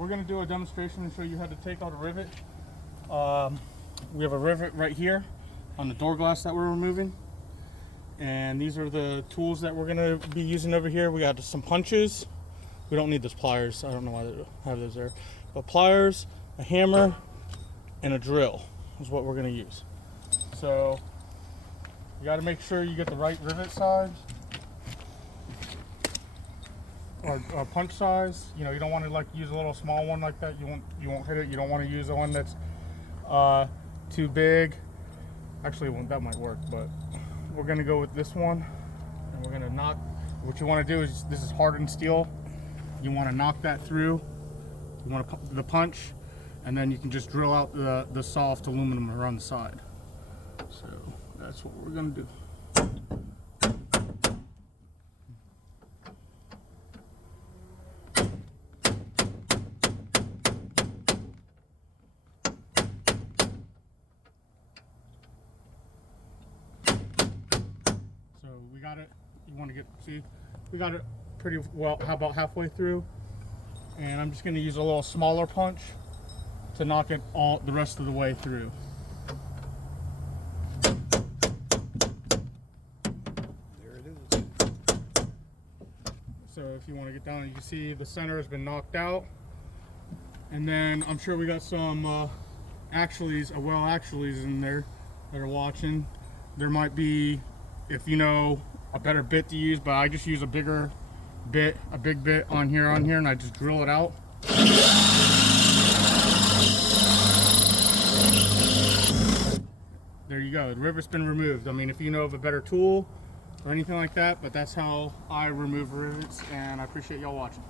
we're going to do a demonstration and show you how to take out a rivet. We have a rivet right here on the door glass that we're removing. And these are the tools that we're going to be using over here. We got some punches. We don't need those pliers. I don't know why they have those there. But pliers, a hammer, and a drill is what we're going to use. So you got to make sure you get the right rivet size or punch size. You know, you don't want to like use a little small one like that. You won't hit it. You don't want to use the one that's too big. Actually, that might work, but we're going to go with this one, and we're going to knock. What you want to do is, this is hardened steel. You want to knock that through. You want the punch, and then you can just drill out the soft aluminum around the side. So that's what we're going to do. So we got it. You want to see, we got it pretty well, about halfway through. And I'm just going to use a little smaller punch to knock it all the rest of the way through. There it is. So if you want to get down, you can see the center has been knocked out. And then I'm sure we got some actuallys in there that are watching. There might be, if you know, a better bit to use, but I just use a big bit on here, and I just drill it out. There you go, the rivet's been removed. I mean, if you know of a better tool or anything like that, but that's how I remove rivets, and I appreciate y'all watching.